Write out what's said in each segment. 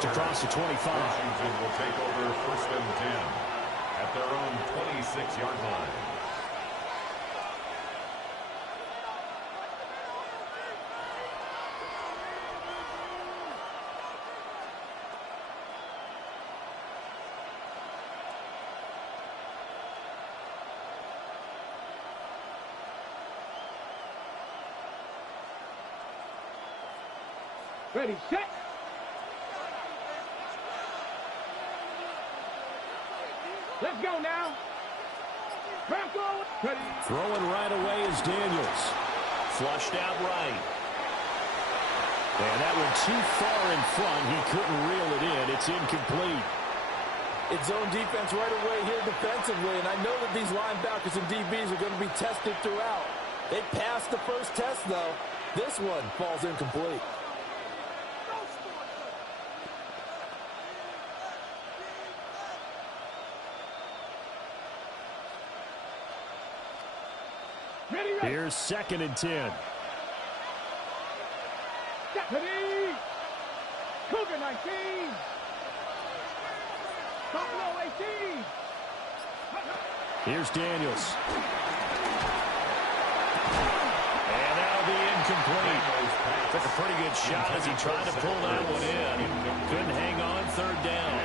just across the 25. Washington will take over 1st and 10 at their own 26-yard line. Ready, set. Let's go now. Ready. Throwing right away is Daniels. Flushed out right. And that one too far in front. He couldn't reel it in. It's incomplete. It's zone defense right away here defensively, and I know that these linebackers and DBs are going to be tested throughout. They passed the first test, though. This one falls incomplete. Here's 2nd and 10. Ready. Cougar 19. Buffalo 18. Here's Daniels. And that'll be incomplete. Took a pretty good shot as he tried to pull that one in. Couldn't hang on 3rd down.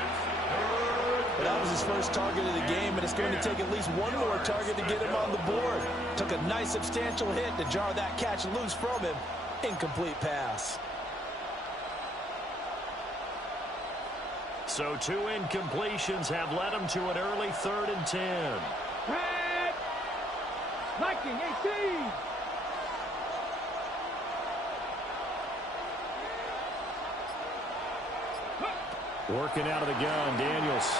That was his first target of the game, and it's going to take at least one more target to get him on the board. Took a nice substantial hit to jar that catch loose from him. Incomplete pass. So 2 incompletions have led him to an early 3rd and 10. Red. Viking 18. Working out of the gun, Daniels.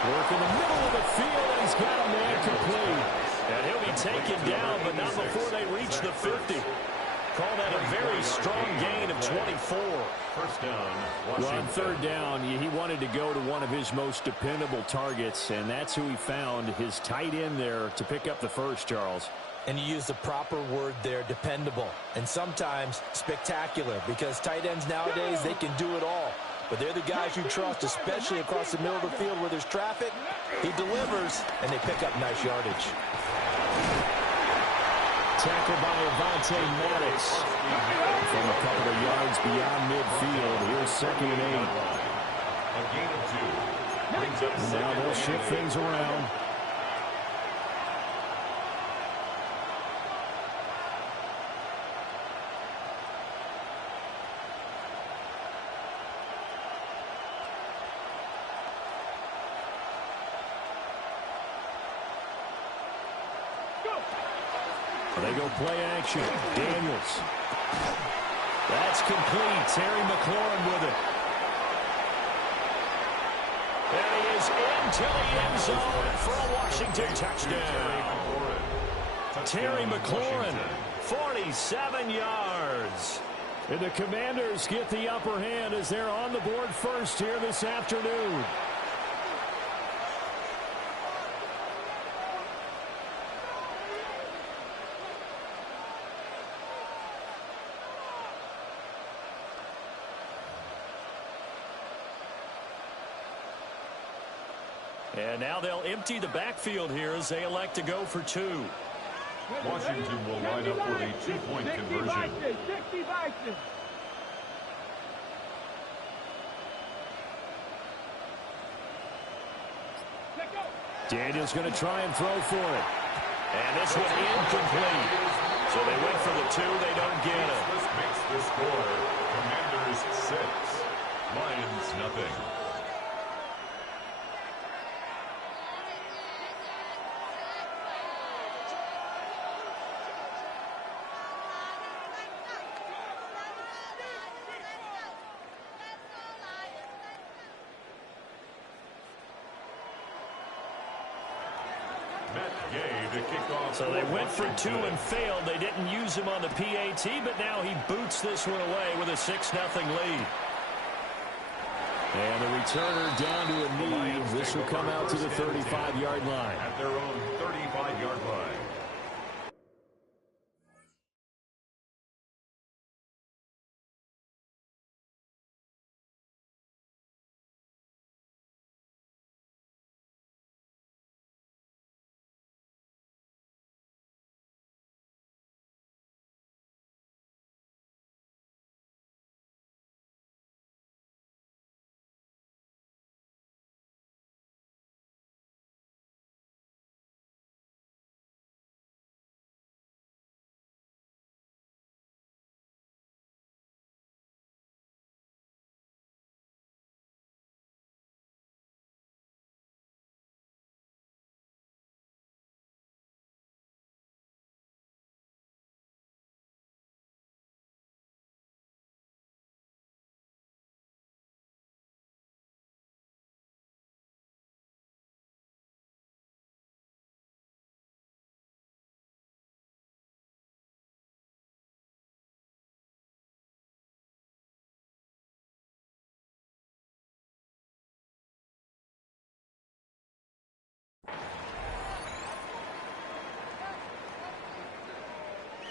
Work in the middle of the field, and he's got a man complete. And he'll be taken down, but not before they reach the 50. Call that a very strong gain of 24. 1st down, Well, on Washington. 3rd down, he wanted to go to one of his most dependable targets, and that's who he found, his tight end there, to pick up the first, Charles. And you use the proper word there, dependable. And sometimes spectacular, because tight ends nowadays, they can do it all. But they're the guys you trust, especially across the middle of the field where there's traffic. He delivers, and they pick up nice yardage. Tackled by Avante Maddox. From a couple of yards beyond midfield, here's 2nd and 8. A gain of 2. Brings up 2nd Now they'll shift things around. They go play action. Daniels. That's complete. Terry McLaurin with it. And he is into the end zone for a Washington touchdown. Terry McLaurin, 47 yards. And the Commanders get the upper hand as they're on the board first here this afternoon. And now they'll empty the backfield here as they elect to go for 2. Washington will line up for a 2-point conversion. 60 Bison. Daniels going to try and throw for it. And this one incomplete. So they went for the 2. They don't get it. This makes the score Commanders 6, Lions nothing. So they went for 2 and failed. They didn't use him on the PAT, but now he boots this one away with a 6-0 lead. And the returner down to a knee. This will come out to the 35-yard line. At their own 35-yard line.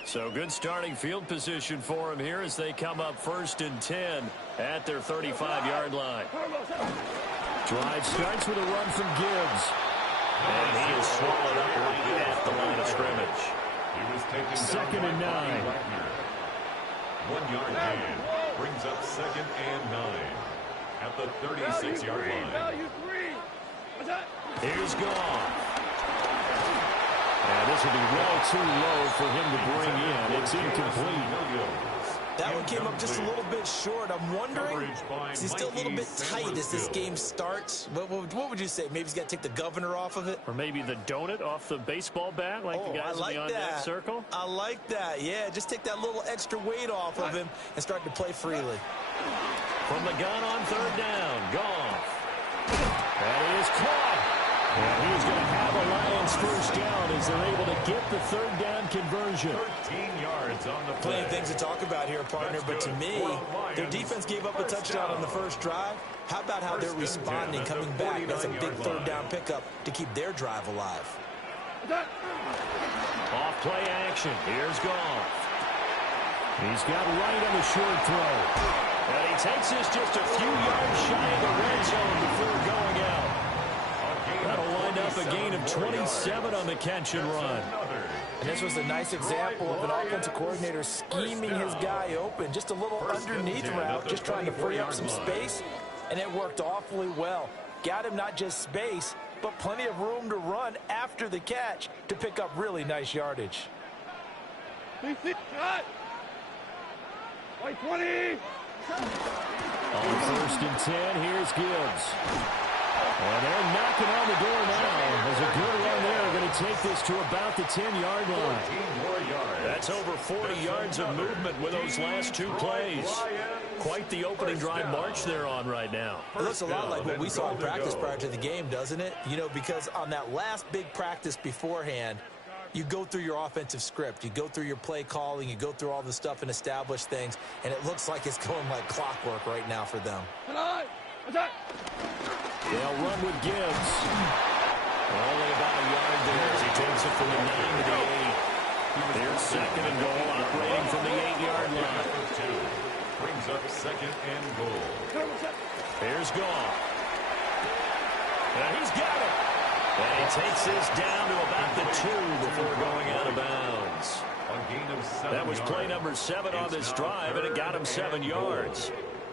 So good starting field position for him here as they come up 1st and 10 at their 35-yard line. Drive starts with a run from Gibbs. And he is swallowed up right at the line of scrimmage. He was taken 2nd and 9. 1 yard gain brings up 2nd and 9 at the 36-yard line. Value 3. Here's Goff. And this will be well too low for him to bring in. It's incomplete. That one came up just a little bit short. I'm wondering, is he still a little bit tight as this game starts? What would you say? Maybe he's got to take the governor off of it? Or maybe the donut off the baseball bat like the guys in the on-deck circle? I like that. Yeah, just take that little extra weight off of him and start to play freely. From the gun on 3rd down, Goff. And he is caught. And he's going to have a Lions 1st down as they're able to get the 3rd down conversion. 13 yards on the play. Plenty of things to talk about here, partner, but to me, their defense gave up a touchdown on the first drive. How about how they're responding, coming back? That's a big 3rd down pickup to keep their drive alive. Off play action. Here's Goff. He's got right on the short throw. And he takes this just a few yards shy of the red zone before going out. That'll wind up a gain of 27 on the catch and run. And this was a nice example of an offensive coordinator scheming his guy open. Just a little underneath route, just trying to free up some space, and it worked awfully well. Got him not just space, but plenty of room to run after the catch to pick up really nice yardage. Shot. White 20. On 1st and 10, here's Gibbs. And they're knocking on the door now. There's a good run there. Going to take this to about the 10-yard line. That's over 40 yards of movement with those last 2 plays. Quite the opening drive march they're on right now. It looks a lot like what we saw in practice prior to the game, doesn't it? You know, because on that last big practice beforehand, you go through your offensive script. You go through your play calling. You go through all the stuff and establish things. And it looks like it's going like clockwork right now for them. They'll run with Gibbs. Only about a yard there as he takes it from the 9 to the 8. Here's 2nd and goal, operating from the 8-yard line. Brings up 2nd and goal. Here's Goff. And he's got it. And he takes this down to about the 2 before going out of bounds. A gain of 7 That was play yards. number 7 on this drive, and it got him 7 yards.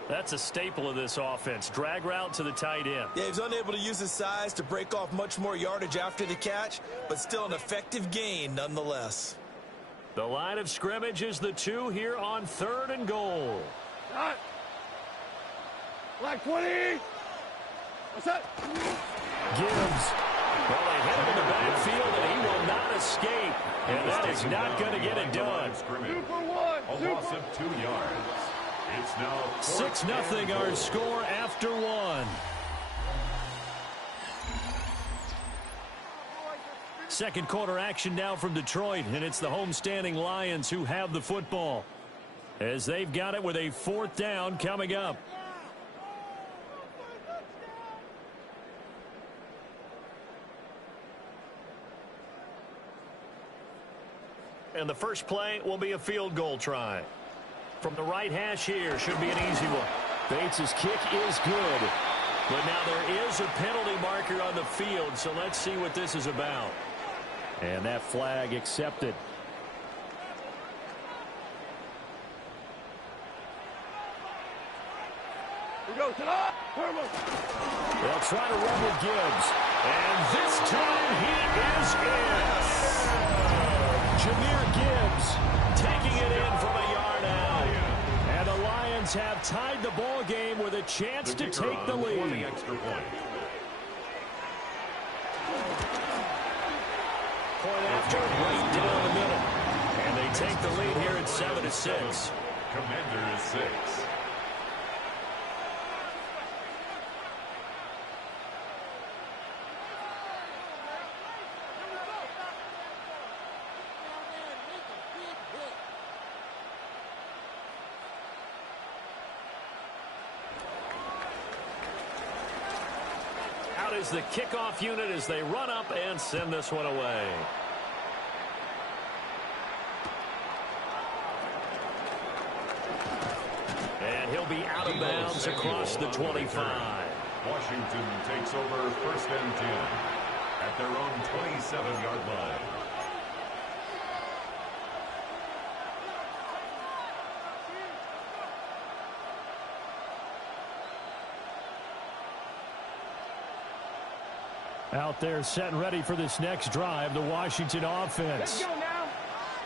That's a staple of this offense. Drag route to the tight end. Yeah, he was unable to use his size to break off much more yardage after the catch, but still an effective gain nonetheless. The line of scrimmage is the 2 here on 3rd and goal. Shot. Black 20. What's that? Gibbs. Well, they hit him in the backfield, and he will not escape. And that is not going to get it done. 2 for 1. A loss of 2 yards. It's now 6-0 our score after 1. Second quarter action now from Detroit, and it's the homestanding Lions who have the football as they've got it with a 4th down coming up. And the first play will be a field goal try. From the right hash here, should be an easy one. Bates' kick is good. But now there is a penalty marker on the field, so let's see what this is about. And that flag accepted. We go to the They'll try to run with Gibbs. And this time he is in. Jahmyr Gibbs taking it in from a yard out. And the Lions have tied the ball game with a chance to take the lead. extra point. Point after right down the middle. And they take the lead here at 7-6. Commanders 6. Out is the kickoff unit as they run up and send this one away. of bounds across the 25. Washington takes over 1st and 10 at their own 27-yard line. Out there set and ready for this next drive, the Washington offense. Let's go now.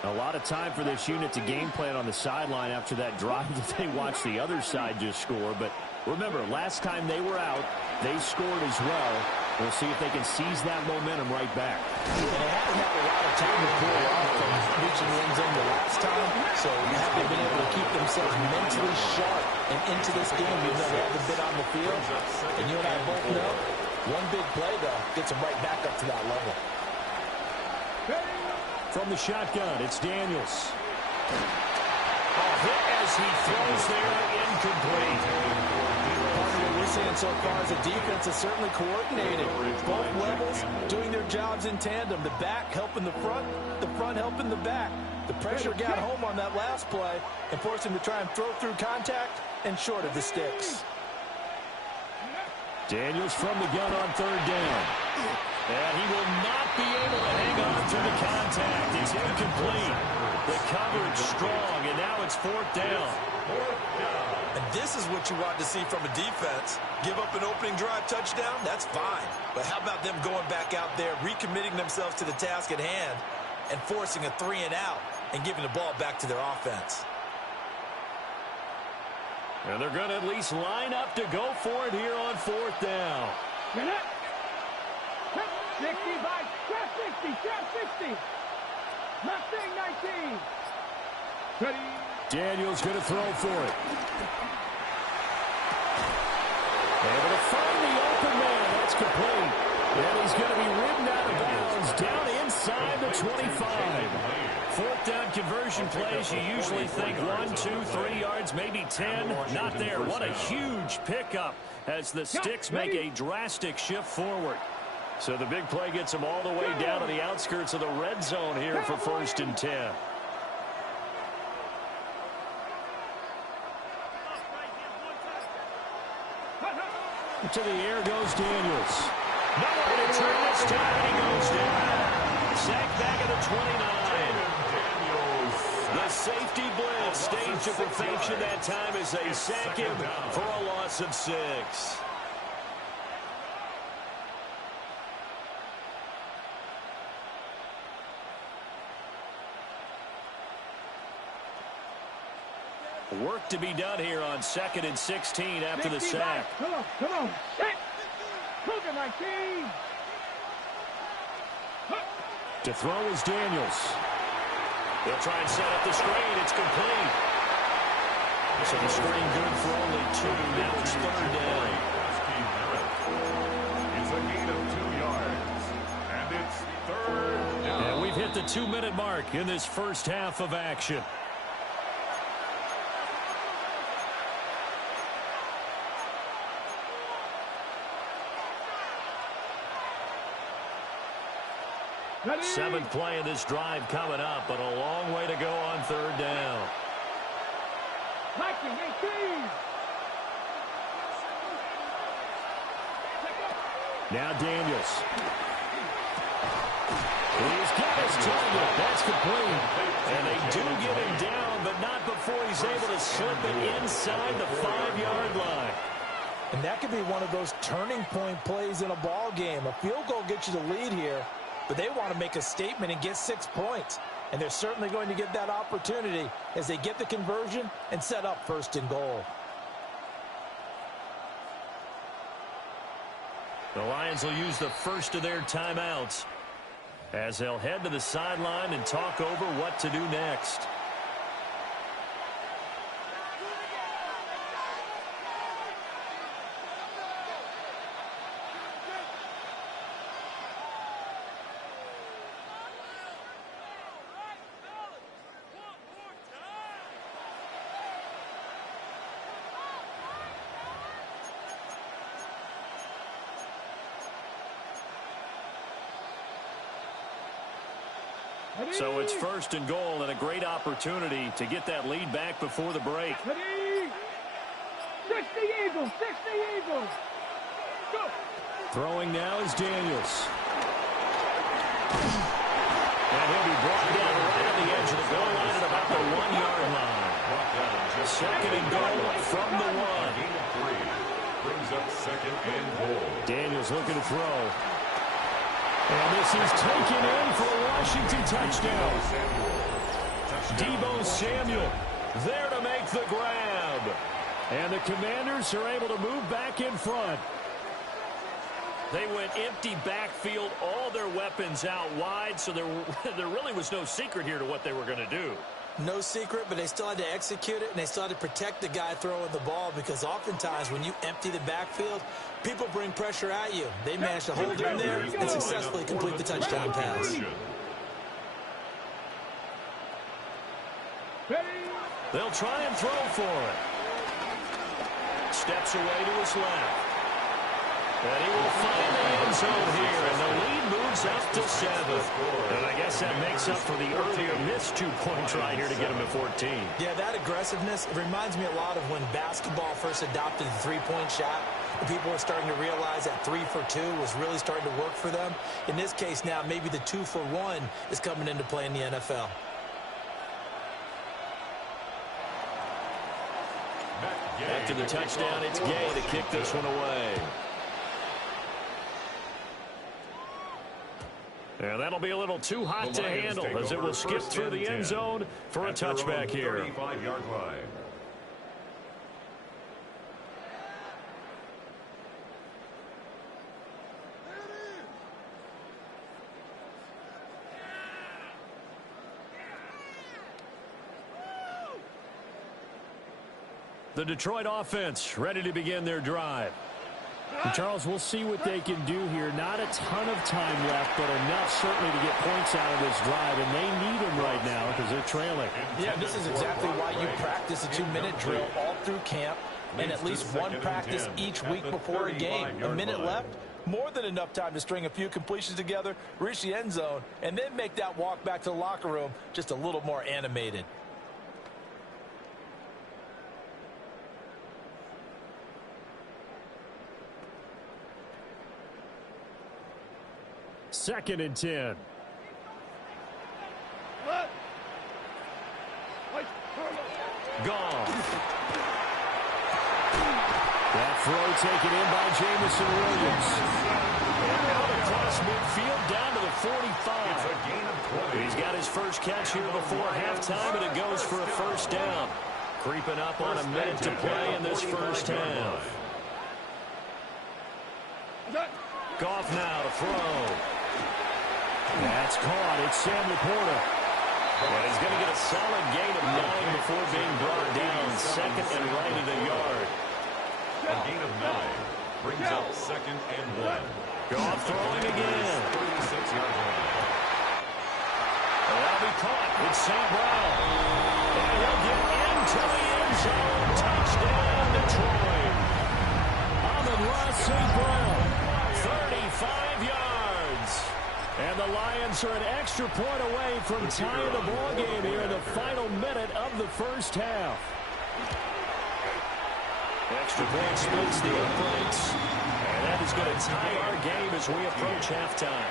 A lot of time for this unit to game plan on the sideline after that drive that they watched the other side just score. But remember, last time they were out, they scored as well. We'll see if they can seize that momentum right back. And they haven't had a lot of time to pull off from reaching the end zone the last time, so they've been able to keep themselves mentally sharp and into this game, even though they haven't been on the field. And you and I both know, one big play, though, gets them right back up to that level. From the shotgun, it's Daniels. A hit as he throws there, incomplete. Part of what we're seeing so far is the defense is certainly coordinated. Both levels doing their jobs in tandem. The back helping the front helping the back. The pressure got home on that last play and forced him to try and throw through contact and short of the sticks. Daniels from the gun on 3rd down. And he will not be able to hang on to the contact. It's incomplete. The coverage strong, and now it's 4th down. And this is what you want to see from a defense. Give up an opening drive touchdown, that's fine. But how about them going back out there, recommitting themselves to the task at hand, and forcing a 3-and-out and giving the ball back to their offense? And they're going to at least line up to go for it here on 4th down. 65, trap 60, trap 60. Mustang 19. Ready. Daniels going to throw for it. Able to find the open man. That's complete. And he's going to be ridden out of bounds down inside the 25. 4th down conversion plays, you usually think 1, 2, 3 yards, maybe 10. Not there. What a huge pickup as the sticks make a drastic shift forward. So the big play gets them all the way down to the outskirts of the red zone here for 1st and 10. To the air goes Daniels. Nowhere to turn this time, and he goes down. Sacked back at the 29. The safety blitz staged to perfection that time as they sack him for a loss of 6. Work to be done here on 2nd and 16 after the sack. Come on. Hit. Cougar 19. To throw is Daniels. They'll try and set up the screen. It's complete. So the screen good for only 2. Now it's 3rd down. It's a gain of 2 yards. And it's 3rd down. And we've hit the 2-minute mark in this first half of action. Ready. 7th play of this drive coming up, but a long way to go on 3rd down. Viking 18. Now Daniels. He's got his target. That's complete. And they do get him down, but not before he's able to slip it inside the 5-yard line. And that could be one of those turning point plays in a ball game. A field goal gets you the lead here, but they want to make a statement and get 6 points. And they're certainly going to get that opportunity as they get the conversion and set up 1st and goal. The Lions will use the first of their timeouts as they'll head to the sideline and talk over what to do next. So it's 1st and goal and a great opportunity to get that lead back before the break. Ready. 60. Eagles. 60 Eagles. Go. Throwing now is Daniels. And he'll be brought down right on the edge of the goal line at about the 1-yard line. Second and goal from the 1. Gain of 3. Brings up second and goal. Daniels looking to throw. And this is taken in for a Washington touchdown. Deebo Samuel there to make the grab. And the Commanders are able to move back in front. They went empty backfield, all their weapons out wide, so there really was no secret here to what they were going to do. No secret, but they still had to execute it, and they still had to protect the guy throwing the ball, because oftentimes when you empty the backfield, people bring pressure at you. They managed to hold him there and successfully complete the touchdown pass. They'll try and throw for it. Steps away to his left. And he will find the end zone here, and the lead moves up to 7. And I guess that makes up for the earlier missed 2-point try here to get him to 14. Yeah, that aggressiveness, it reminds me a lot of when basketball first adopted the three-point shot. And people were starting to realize that 3 for 2 was really starting to work for them. In this case now, maybe the 2 for 1 is coming into play in the NFL. After the touchdown, it's Gay to kick this one away. And that'll be a little too hot to handle as it will skip through the end zone for a touchback here. 35-yard line. The Detroit offense ready to begin their drive. And Charles, we'll see what they can do here. Not a ton of time left, but enough certainly to get points out of this drive, and they need them right now because they're trailing. Yeah, this is exactly why you practice a 2-minute drill all through camp and at least one practice each week before a game. A minute left, more than enough time to string a few completions together, reach the end zone, and then make that walk back to the locker room just a little more animated. Second and 10. Gone. That throw taken in by Jamison Williams. And out across midfield down to the 45. It's a gain of 20. He's got his first catch here before halftime, and it goes for a first down. Creeping up on a minute to play in this first half. Goff now to throw. That's caught. It's Sam Laporta. And he's going to get a solid gain of 9 before being brought down. Second and right at a yard. A gain of 9 brings up second and 1. Goff throwing again. 36-yard line. And that'll be caught. It's St. Brown. And he'll get into the end zone. Touchdown, Detroit. Amon-Ra St. Brown. 35 yards. And the Lions are an extra point away from tying the ball game here in the final minute of the first half. Extra point splits the uprights. And that is going to tie our game as we approach halftime.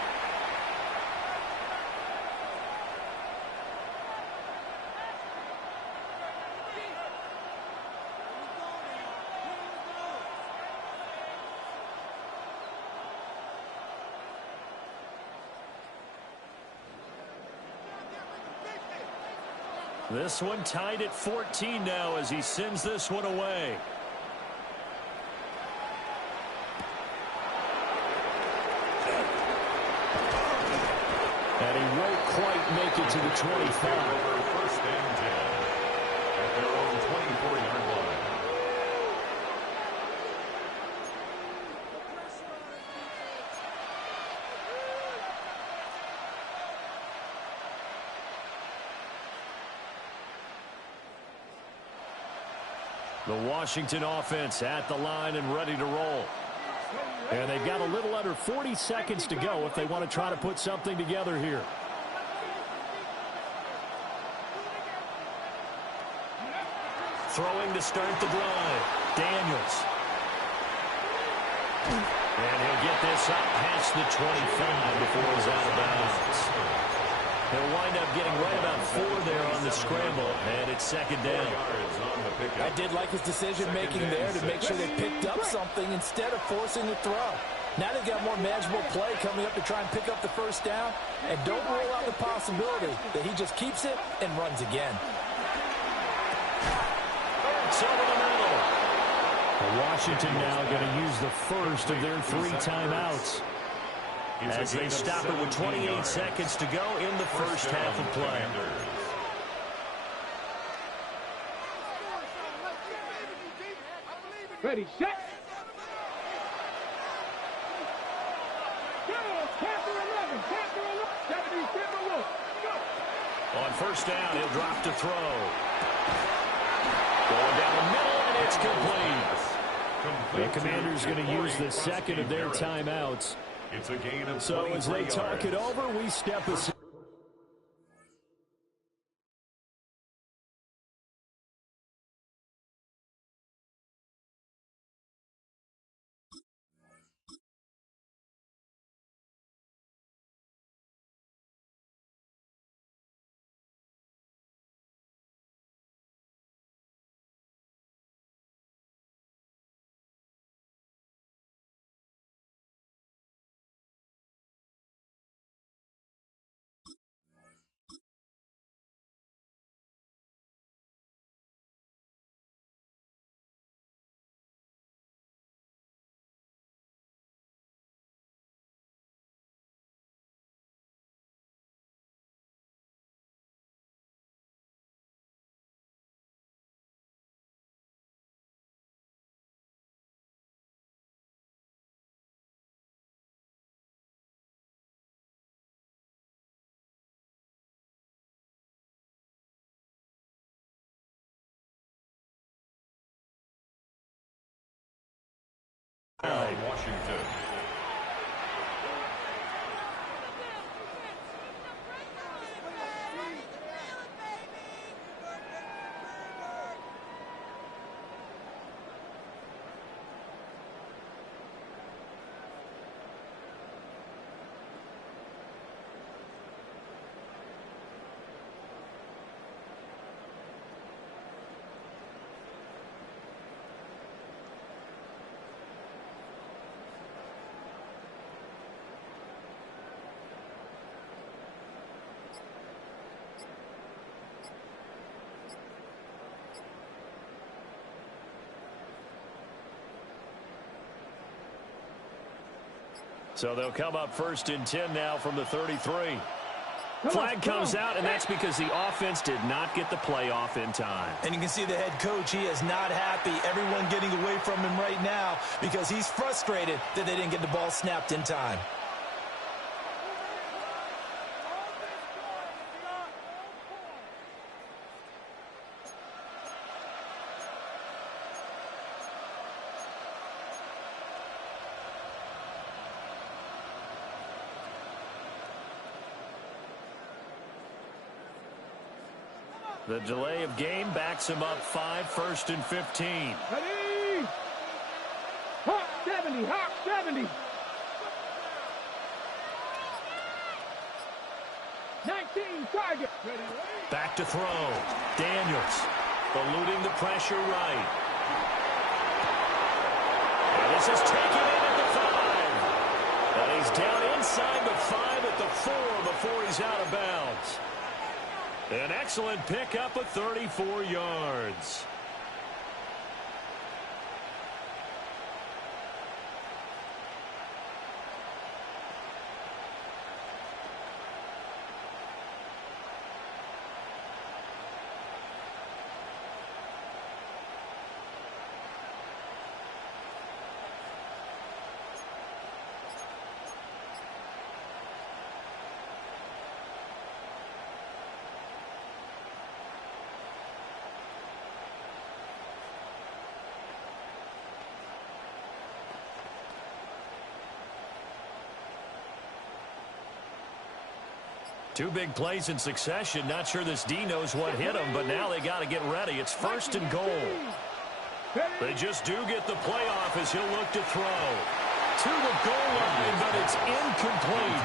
This one tied at 14 now as he sends this one away. And he won't quite make it to the 25. First and 10 at their own 24-yard line. The Washington offense at the line and ready to roll. And they've got a little under 40 seconds to go if they want to try to put something together here. Throwing to start the drive. Daniels. And he'll get this up past the 25 before he's out of bounds. He'll wind up getting right about 4 there on the scramble, and it's second down. I did like his decision-making there to make sure they picked up something instead of forcing the throw. Now they've got more manageable play coming up to try and pick up the first down, and don't rule out the possibility that he just keeps it and runs again. It's over the middle. Washington now going to use the first of their 3 timeouts, as they stop it with 28 seconds to go in the first half of play. Ready, set. On first down, he'll drop to throw. Going down the middle, and it's complete. The Commanders going to use the second of their timeouts. It's a gain of So as they 23 talk it yards. over, we step aside. Washington. So they'll come up first and 10 now from the 33. Flag comes out, and that's because the offense did not get the play off in time. And you can see the head coach, he is not happy. Everyone getting away from him right now because he's frustrated that they didn't get the ball snapped in time. The delay of game backs him up 5, first and 15. Ready. Hawk 70, Hawk 70. 19 target. Ready. Back to throw. Daniels eluding the pressure right. And this is taken in at the 5. And he's down inside the 5 at the 4 before he's out of bounds. An excellent pickup of 34 yards. Two big plays in succession. Not sure this D knows what hit him, but now they got to get ready. It's 1st and goal. They just do get the play off as he'll look to throw. To the goal line, but it's incomplete.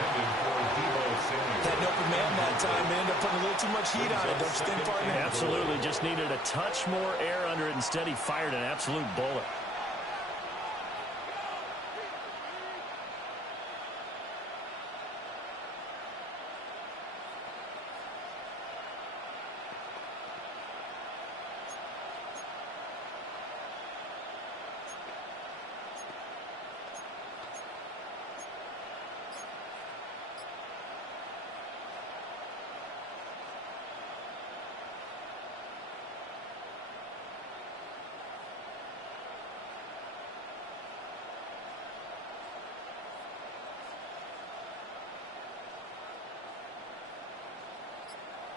Had an open man that time. They ended up putting a little too much heat on it. Don't you think, partner? Absolutely. Just needed a touch more air under it. Instead, he fired an absolute bullet.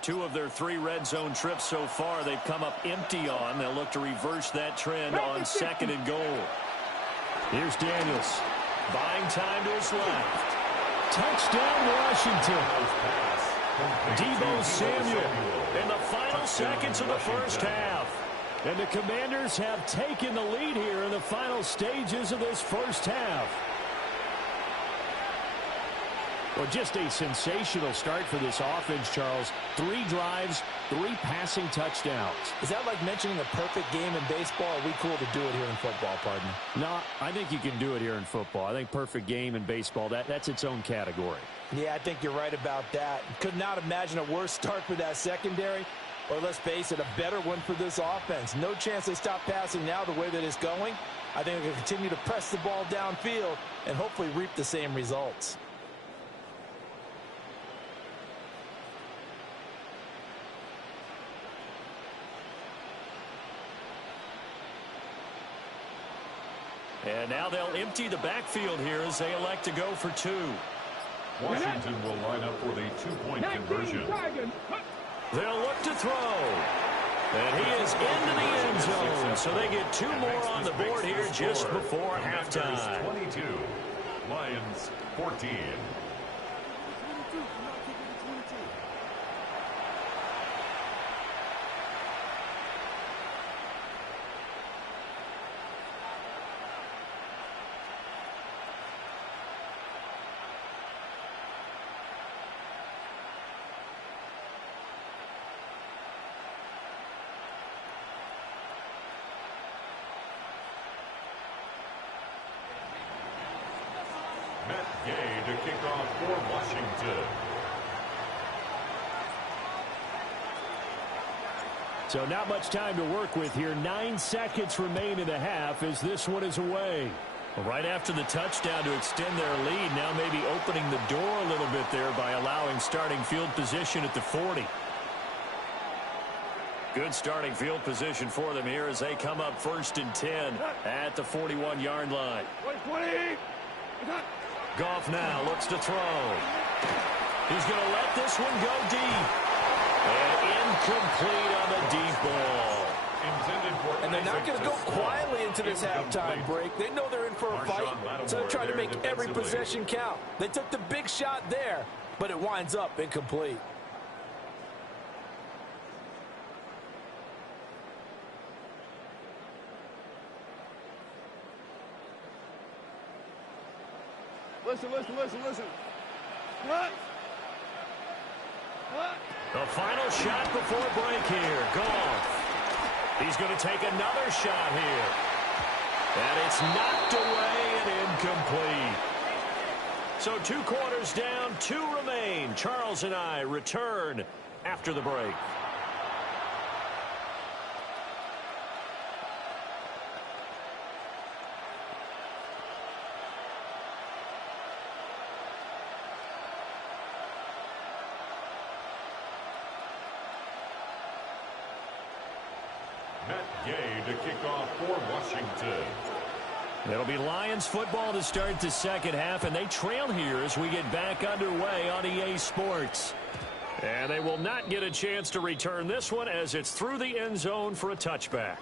Two of their 3 red zone trips so far, they've come up empty on. They'll look to reverse that trend on 2nd and goal. Here's Daniels. Buying time to his left. Touchdown, Washington. Deebo Samuel in the final seconds of the first half. And the Commanders have taken the lead here in the final stages of this first half. Well, just a sensational start for this offense, Charles. 3 drives, 3 passing touchdowns. Is that like mentioning a perfect game in baseball? Are we cool to do it here in football, partner? No, I think you can do it here in football. I think perfect game in baseball, that's its own category. Yeah, I think you're right about that. Could not imagine a worse start for that secondary. Or let's face it, a better one for this offense. No chance they stop passing now the way that it's going. I think they can continue to press the ball downfield and hopefully reap the same results. And now they'll empty the backfield here as they elect to go for 2. Washington will line up for the 2-point conversion. They'll look to throw. And he is into the end zone. So they get 2 more on the board here just before halftime. 22. Lions 14. Gay to kick off for Washington. So not much time to work with here. 9 seconds remain in the half as this one is away. Well, right after the touchdown to extend their lead, now maybe opening the door a little bit there by allowing starting field position at the 40. Good starting field position for them here as they come up 1st and 10 at the 41-yard line. 20. Goff now looks to throw. He's going to let this one go deep. And incomplete on the deep ball. And they're not going to go quietly into this halftime break. They know they're in for a fight, so they're trying to make every possession count. They took the big shot there, but it winds up incomplete. Listen. What? The final shot before break here. Goff. He's going to take another shot here. And it's knocked away and incomplete. So 2 quarters down, 2 remain. Charles and I return after the break. Gay to kick off for Washington. It'll be Lions football to start the second half, and they trail here as we get back underway on EA Sports. And they will not get a chance to return this one as it's through the end zone for a touchback.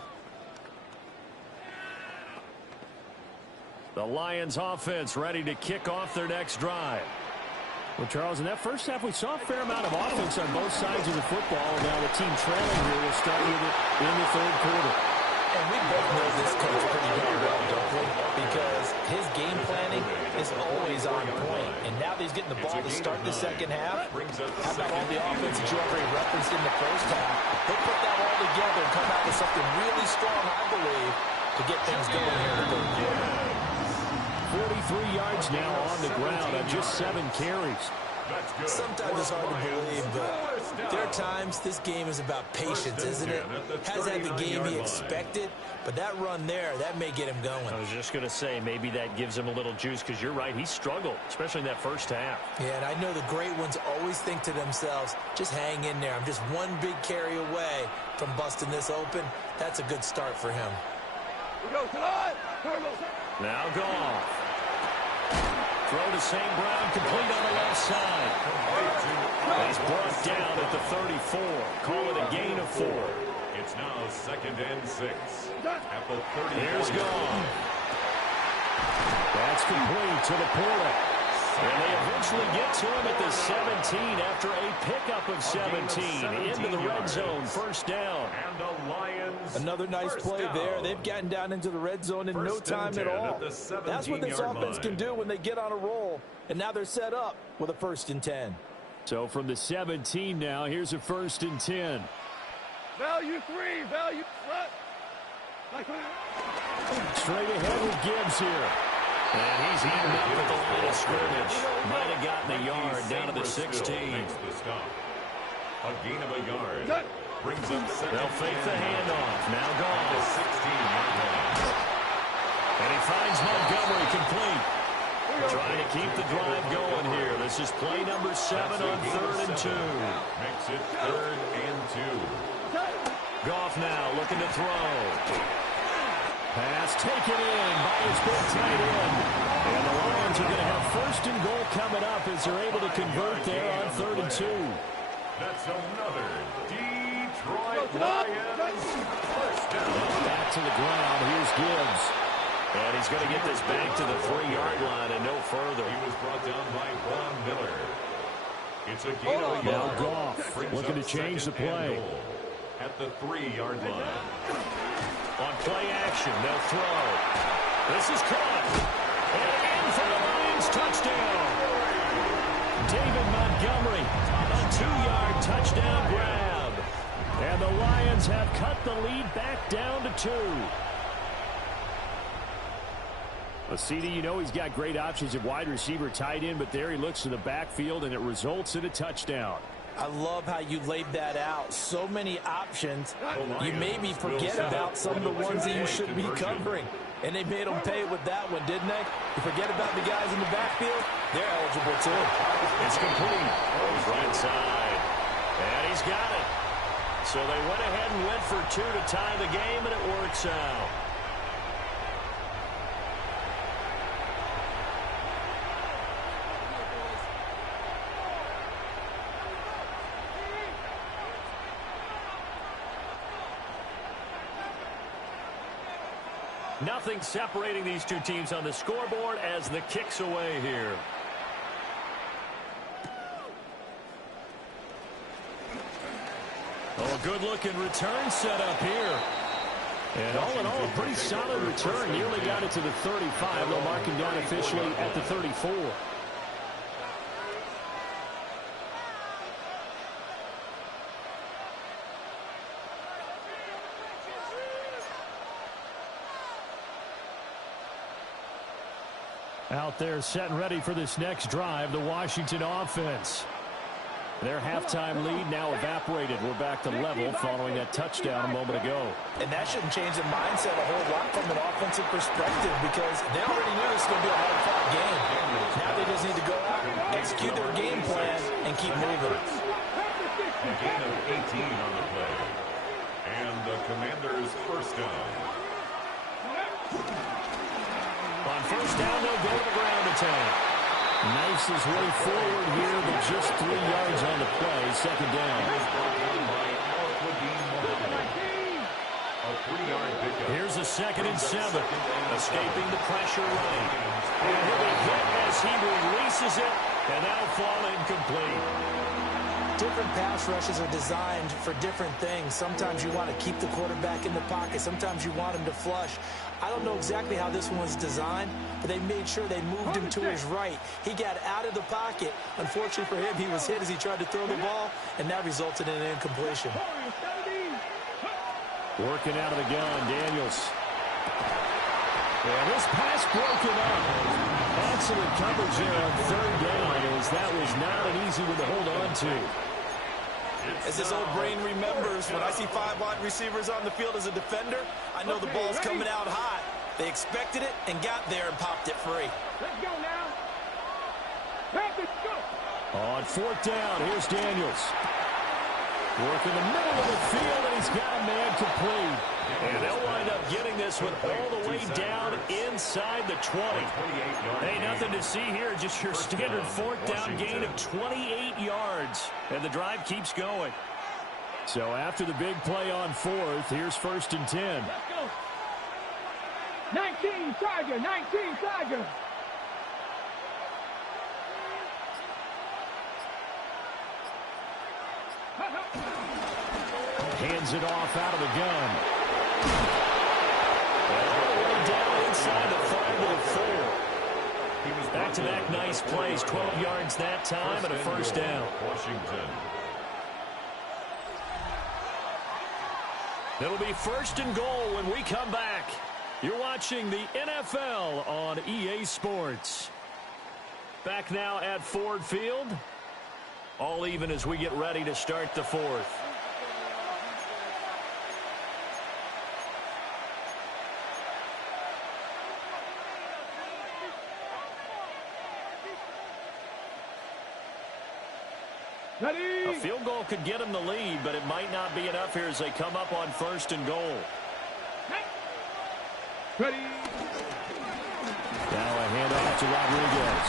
The Lions offense ready to kick off their next drive. Well, Charles, in that first half, we saw a fair amount of offense on both sides of the football. Now the team trailing here will start with it in the third quarter. And we both know this coach pretty darn well, don't we? Because his game planning is always on point. And now that he's getting the ball to start the second half, how about all the offense that you already referenced in the first half? He'll put that all together and come out with something really strong, I believe, to get things going here in the third quarter. 43 yards now on the ground on just 7 carries. Sometimes it's hard to believe, but there are times this game is about patience, isn't it? Hasn't had the game he expected, but that run there, that may get him going. I was just going to say, maybe that gives him a little juice, because you're right, he struggled, especially in that first half. Yeah, and I know the great ones always think to themselves, just hang in there. I'm just one big carry away from busting this open. That's a good start for him. Now Goff. Throw to St. Brown, complete on the left side. He's brought down at the 34. Call it a gain of 4. It's now 2nd and 6 at the 30. Here's Goff. That's complete to the Porter. And they eventually get to him at the 17 after a pickup of 17 into the red zone. First down. And the Lions. Another nice play there. They've gotten down into the red zone in no time at all. That's what this offense can do when they get on a roll. And now they're set up with a 1st and 10. So from the 17 now, here's a 1st and 10. Value 3, value front. Straight ahead with Gibbs here. And he's eaten up at the line of scrimmage. Might have gotten a yard down to the 16. A gain of a yard. Brings up 2nd. They'll fake the handoff. Now Goff. The 16-yard line. And he finds Montgomery complete. Trying to keep the drive going here. This is play number 7 on 3rd and 2. Makes it 3rd and 2. Goff now looking to throw. Pass taken in by his big tight end. And the Lions are going to have 1st and goal coming up as they're able to convert there on 3rd and 2. That's another Detroit Lions first down. Back to the ground. Here's Gibbs. And he's going to get this back to the 3-yard line and no further. He was brought down by Von Miller. It's a gain of a Now yard. Goff looking to change the play. At the 3-yard line. On play action, they'll throw. This is caught. And in for the Lions, touchdown. David Montgomery, a 2-yard touchdown grab. And the Lions have cut the lead back down to 2. Well, CD, you know he's got great options at wide receiver, tight end, but there he looks to the backfield, and it results in a touchdown. I love how you laid that out. So many options. You maybe forget about some of the ones that you should be covering. And they made them pay with that one, didn't they? You forget about the guys in the backfield, they're eligible too. It's complete. Right side. And he's got it. So they went ahead and went for 2 to tie the game, and it works out. Nothing separating these two teams on the scoreboard as the kick's away here. Oh, good-looking return set up here. And all in all, a pretty solid return. Nearly got it to the 35. They'll mark him down officially at the 34. Out there set and ready for this next drive, the Washington offense. Their halftime lead now evaporated. We're back to level following that touchdown a moment ago. And that shouldn't change the mindset a whole lot from an offensive perspective because they already knew this was going to be a hard-fought game. Now they just need to go out, execute their game plan, and keep moving. A gain of 18 on the play. And the Commanders' first down. On first down, they'll go to the ground attack. Nice his way forward here, but just 3 yards on the play. Second down. Here's a 2nd and 7. Escaping the pressure right. And he'll be hit as he releases it And that'll fall incomplete. Different pass rushes are designed for different things. Sometimes you want to keep the quarterback in the pocket. Sometimes you want him to flush. I don't know exactly how this one was designed, but they made sure they moved him to his right. He got out of the pocket. Unfortunately for him, he was hit as he tried to throw the ball, and that resulted in an incompletion. Working out of the gun, Daniels. Yeah, this pass broken up. Excellent coverage there on third down, as that was not an easy one to hold on to. As his old brain remembers, when I see 5 wide receivers on the field as a defender, I know the ball's coming out hot. They expected it and got there and popped it free. Let's go now. Let's go. On fourth down, here's Daniels. Working the middle of the field, and he's got a man complete. And they'll wind up getting this one all the way down inside the 20. Hey, nothing to see here, just your standard fourth down gain of 28 yards. And the drive keeps going. So after the big play on fourth, here's 1st and 10. Let's go. 19 Tiger, 19 Tiger. Hands it off out of the gun. All the way down inside the 5 to the 4. Back-to-back nice plays, 12 yards that time and a first down. Washington. It'll be 1st and goal when we come back. You're watching the NFL on EA Sports. Back now at Ford Field. All even as we get ready to start the 4th. Ready. A field goal could get them the lead, but it might not be enough here as they come up on 1st and goal. Ready. Now a handoff to Rodriguez.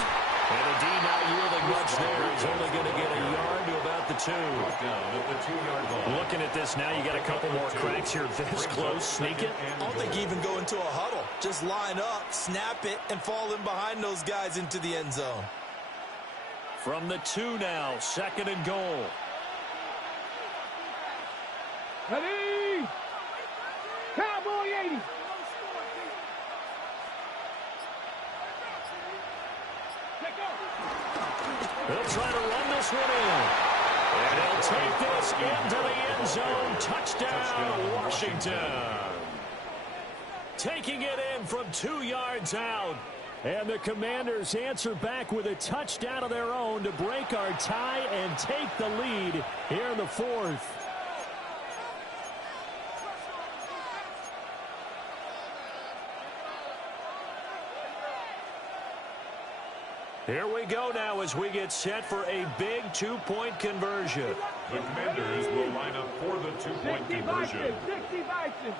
And a D not yielding much there. He's only going to get a yard to about the 2. Down at the 2-yard line. Looking at this now, you got a couple more cracks here. This close, sneak it. I don't think you even go into a huddle. Just line up, snap it, and fall in behind those guys into the end zone. From the 2 now, 2nd and goal. Ready. Cowboy 80. They'll try to run this one in. And he'll take this into the end zone. Touchdown, Washington. Taking it in from 2 yards out. And the Commanders answer back with a touchdown of their own to break our tie and take the lead here in the 4th. Here we go now as we get set for a big 2-point conversion. The Commanders will line up for the 2-point conversion. 60 Bison.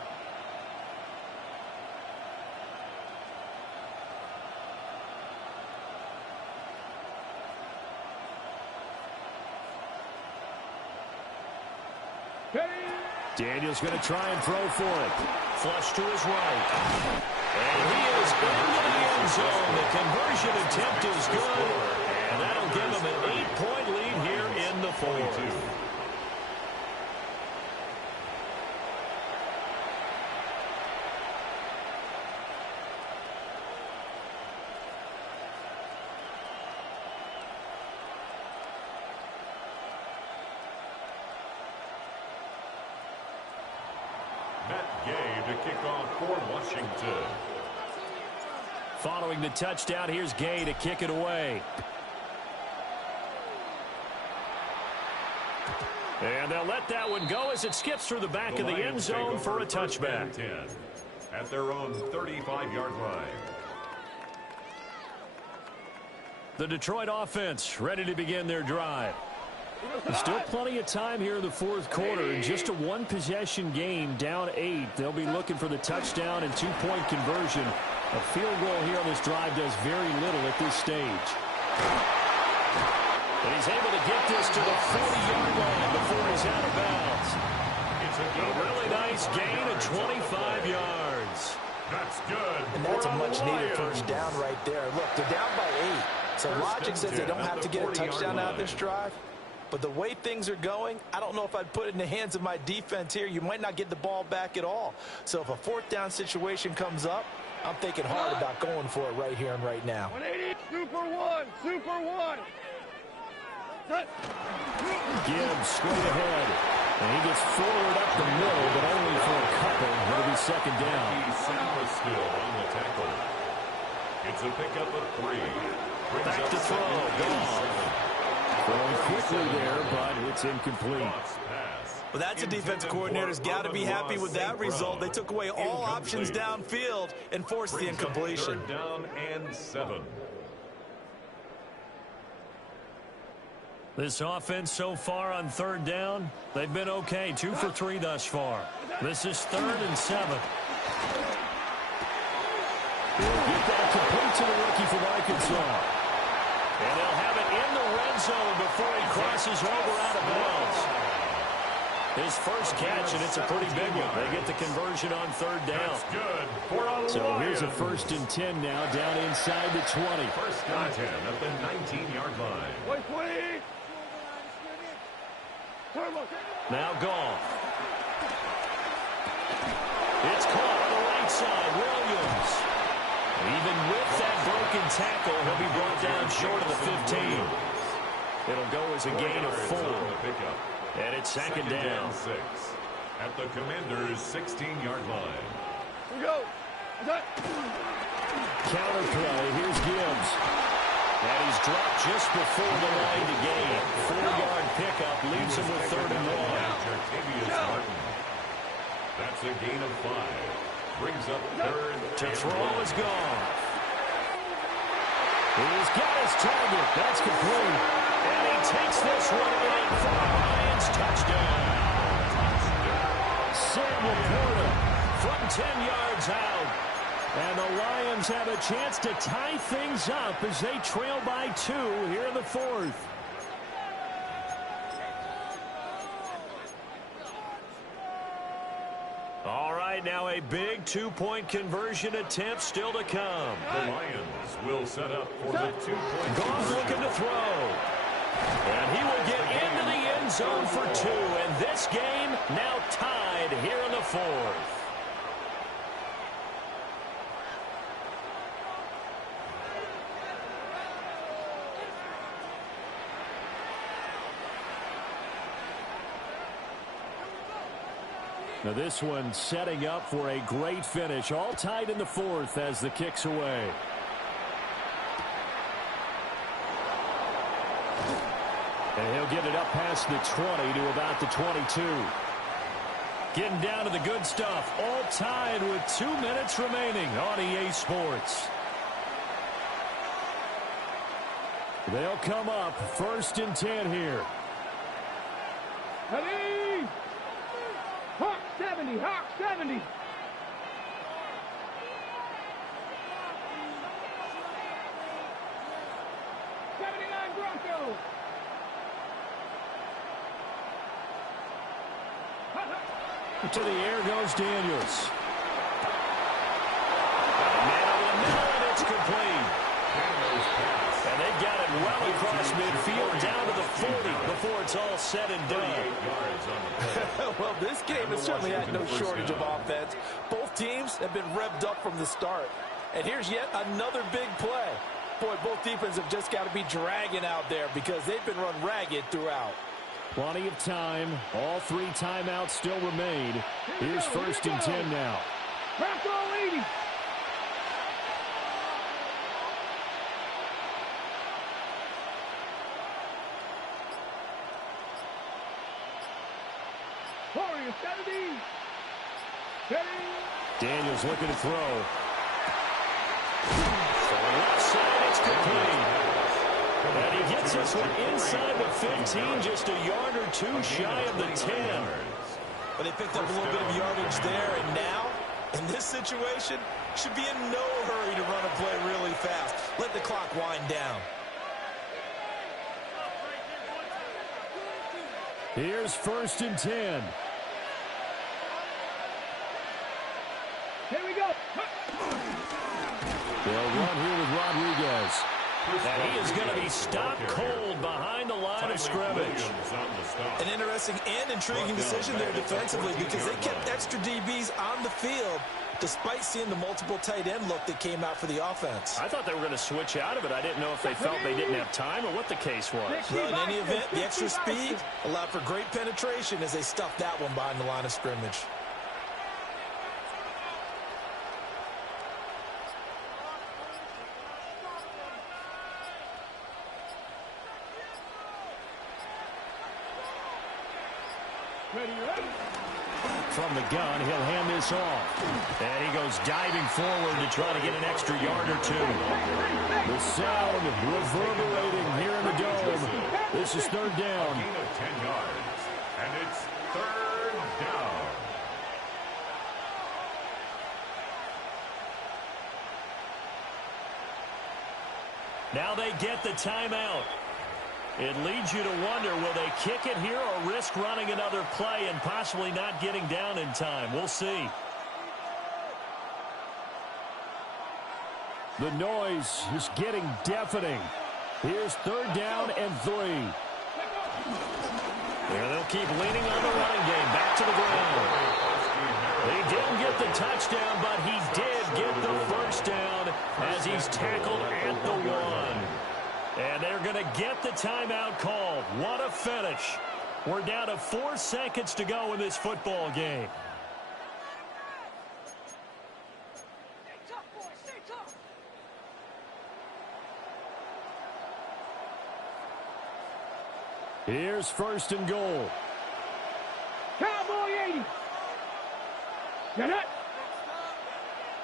Daniels going to try and throw for it. Flush to his right. And he is into the end zone. The conversion attempt is good. And that'll give him an 8-point lead here in the 4th. To kick off for Washington. Following the touchdown, here's Gay to kick it away. And they'll let that one go as it skips through the back of the end zone for a touchback. 10 at their own 35-yard line. The Detroit offense ready to begin their drive. There's still plenty of time here in the 4th quarter. In just a 1-possession game, down 8. They'll be looking for the touchdown and 2-point conversion. A field goal here on this drive does very little at this stage. And he's able to get this to the 40-yard line before he's out of bounds. It's A really nice gain of 25 yards. That's good. And that's a much-needed first down right there. Look, they're down by 8. So logic says they don't have to get a touchdown out of this drive. But the way things are going, I don't know if I'd put it in the hands of my defense here. You might not get the ball back at all. So if a fourth down situation comes up, I'm thinking hard about going for it right here and right now. 180, super one, super one. Gibbs straight ahead. And he gets forward up the middle, but only for a couple. It'll be second down. Sandler still on the tackle. It's a pickup of 3. Back to throw. Gone. Throwing quickly there, but it's incomplete. Well, that's a defense coordinator's got to be happy with that result. They took away all options downfield and forced the incompletion. 3rd down and 7. This offense so far on 3rd down, they've been okay. 2 for 3 thus far. This is 3rd and 7. He'll get that complete to the rookie from Arkansas. And they'll have it in the red zone before he crosses over out of bounds. His first catch, and it's a pretty big one. They get the conversion on 3rd down. That's good for a So here's a 1st and 10 now, down inside the 20. 1st and 10 at the 19-yard line. Wait, 20. Now Goff. It's caught on the right side. Williams. Even with that broken tackle, he'll be brought down short of the 15. It'll go as a gain of 4. And it's second down. 6 at the Commanders' 16-yard line. Here we go. Counter play. Here's Gibbs. And he's dropped just before the line to gain. 4-yard pickup leaves him with 3rd and 1. That's a gain of 5. Brings up 3rd. To throw is gone. He's got his target. That's complete. And he takes this one in for the Lions touchdown. Sam Laporta from 10 yards out. And the Lions have a chance to tie things up as they trail by 2 here in the 4th. All right, now a big 2-point conversion attempt still to come. The Lions will set up for the 2-point. Goff looking to throw. And he will get into the end zone for 2. And this game now tied here in the 4th. Now this one setting up for a great finish. All tied in the 4th as the kick's away. And he'll get it up past the 20 to about the 22. Getting down to the good stuff. All tied with 2 minutes remaining on EA Sports. They'll come up 1st and 10 here. Ready? Hawk 70, Hawk 70. Broncos. To the air goes Daniels. Man over the middle, and it's complete. And they've got it well across midfield down to the 40 before it's all said and done. Well, this game has certainly had no shortage of offense. Both teams have been revved up from the start. And here's yet another big play. Boy, both defenses have just got to be dragging out there because they've been run ragged throughout. Plenty of time. All 3 timeouts still remain. Here's 1st and 10 now. Bronco 80. Warriors 70. Daniels looking to throw. For the left side, it's complete. And he gets this one inside the 15, just a yard or 2 shy of the 10. But they picked up a little bit of yardage there, and now, in this situation, should be in no hurry to run a play really fast. Let the clock wind down. Here's 1st and 10. Here we go. They'll run here with Rodriguez. And he is going to be embarrassing and intriguing decision there defensively because they kept extra DBs on the field despite seeing the multiple tight end look that came out for the offense. I thought they were going to switch out of it. I didn't know if they felt they didn't have time or what the case was. Well, in any event, the extra speed allowed for great penetration as they stuffed that one behind the line of scrimmage. From the gun, he'll hand this off. And he goes diving forward to try to get an extra yard or two. The sound reverberating here in the dome. This is third down. Gain of 10 yards. And it's third down. Now they get the timeout. It leads you to wonder, will they kick it here or risk running another play and possibly not getting down in time? We'll see. The noise is getting deafening. Here's third down and 3. There they'll keep leaning on the running game. Back to the ground. He didn't get the touchdown, but he did get the first down as he's tackled at the 1. And they're going to get the timeout called. What a finish. We're down to 4 seconds to go in this football game. Here's first and goal. Cowboy 80. Get up.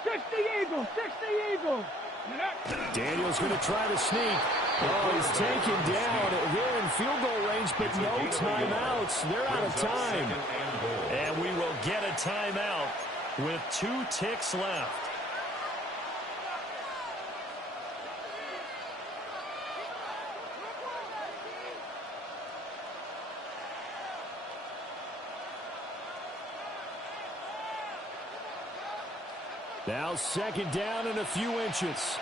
60 Eagles. 60 Eagles. Get up. Daniel's going to try to sneak. Oh, he's taken down. They're in field goal range, but no timeouts. They're out of time. And we will get a timeout with 2 ticks left. Now second down and a few inches.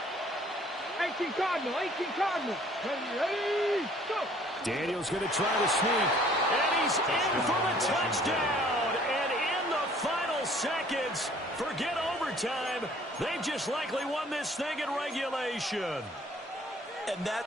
18 Cardinal. 18 Cardinal. Ready, go. Daniel's going to try to sneak. And he's in for the touchdown. And in the final seconds, forget overtime. They've just likely won this thing in regulation. And that